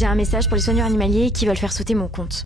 J'ai un message pour les soigneurs animaliers qui veulent faire sauter mon compte.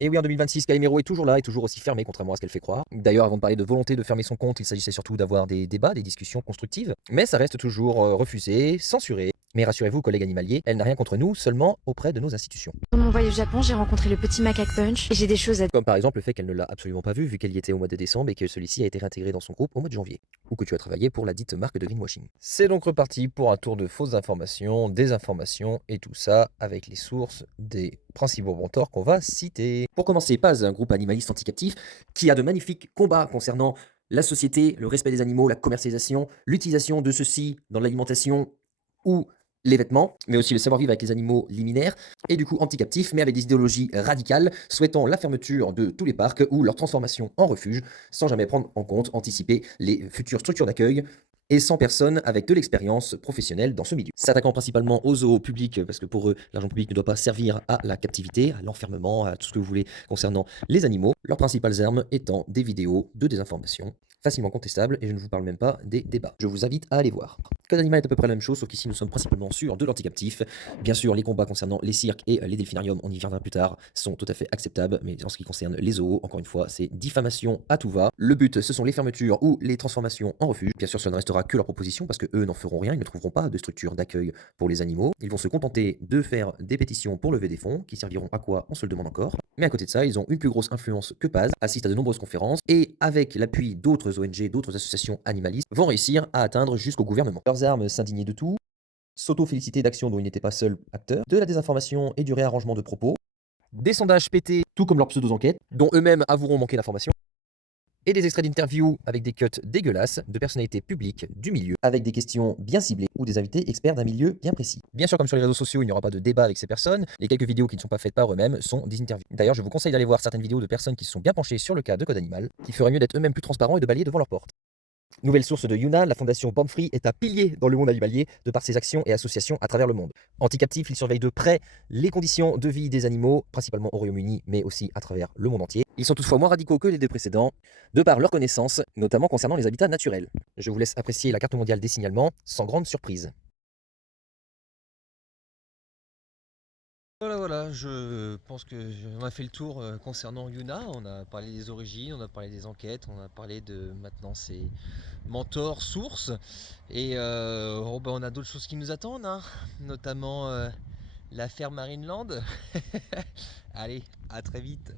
Et oui, en 2026, Calimero est toujours là et toujours aussi fermé, contrairement à ce qu'elle fait croire. D'ailleurs, avant de parler de volonté de fermer son compte, il s'agissait surtout d'avoir des débats, des discussions constructives. Mais ça reste toujours refusé, censuré. Mais rassurez-vous, collègues animaliers, elle n'a rien contre nous, seulement auprès de nos institutions. Pendant mon voyage au Japon, j'ai rencontré le petit macaque Punch et j'ai des choses à dire. Comme par exemple le fait qu'elle ne l'a absolument pas vu qu'elle y était au mois de décembre et que celui-ci a été réintégré dans son groupe au mois de janvier. Ou que tu as travaillé pour la dite marque de greenwashing. C'est donc reparti pour un tour de fausses informations, désinformations et tout ça avec les sources des principaux mentors qu'on va citer. Pour commencer, Paz, un groupe animaliste anti-captif qui a de magnifiques combats concernant la société, le respect des animaux, la commercialisation, l'utilisation de ceux-ci dans l'alimentation ou les vêtements, mais aussi le savoir-vivre avec les animaux liminaires, et du coup anti-captifs, mais avec des idéologies radicales, souhaitant la fermeture de tous les parcs ou leur transformation en refuge, sans jamais prendre en compte, anticiper les futures structures d'accueil, et sans personne avec de l'expérience professionnelle dans ce milieu. S'attaquant principalement aux zoos publics, parce que pour eux, l'argent public ne doit pas servir à la captivité, à l'enfermement, à tout ce que vous voulez concernant les animaux, leurs principales armes étant des vidéos de désinformation, facilement contestables, et je ne vous parle même pas des débats. Je vous invite à aller voir. Code Animal est à peu près la même chose, sauf qu'ici nous sommes principalement sur de l'anticaptif. Bien sûr, les combats concernant les cirques et les delphinariums, on y viendra plus tard, sont tout à fait acceptables, mais en ce qui concerne les zoos, encore une fois, c'est diffamation à tout va. Le but, ce sont les fermetures ou les transformations en refuge. Bien sûr, ce ne restera que leur proposition, parce que eux n'en feront rien, ils ne trouveront pas de structure d'accueil pour les animaux. Ils vont se contenter de faire des pétitions pour lever des fonds, qui serviront à quoi, on se le demande encore. Mais à côté de ça, ils ont une plus grosse influence que Paz, assistent à de nombreuses conférences, et avec l'appui d'autres ONG, d'autres associations animalistes, vont réussir à atteindre jusqu'au gouvernement. Leurs armes, s'indigner de tout, s'auto-féliciter d'actions dont ils n'étaient pas seuls acteurs, de la désinformation et du réarrangement de propos, des sondages pétés, tout comme leurs pseudo-enquêtes, dont eux-mêmes avoueront manquer d'informations, et des extraits d'interviews avec des cuts dégueulasses de personnalités publiques du milieu, avec des questions bien ciblées ou des invités experts d'un milieu bien précis. Bien sûr, comme sur les réseaux sociaux, il n'y aura pas de débat avec ces personnes, les quelques vidéos qui ne sont pas faites par eux-mêmes sont des interviews. D'ailleurs, je vous conseille d'aller voir certaines vidéos de personnes qui se sont bien penchées sur le cas de Code Animal, qui feraient mieux d'être eux-mêmes plus transparents et de balayer devant leur porte. Nouvelle source de Yuna, la fondation Born Free est un pilier dans le monde animalier de par ses actions et associations à travers le monde. Anti-captif, il surveille de près les conditions de vie des animaux, principalement au Royaume-Uni, mais aussi à travers le monde entier. Ils sont toutefois moins radicaux que les deux précédents, de par leurs connaissances, notamment concernant les habitats naturels. Je vous laisse apprécier la carte mondiale des signalements, sans grande surprise. Voilà, je pense qu'on a fait le tour concernant Yuna. On a parlé des origines, on a parlé des enquêtes, on a parlé de maintenant ses mentors, sources. Et on a d'autres choses qui nous attendent, hein, notamment l'affaire Marineland. Allez, à très vite.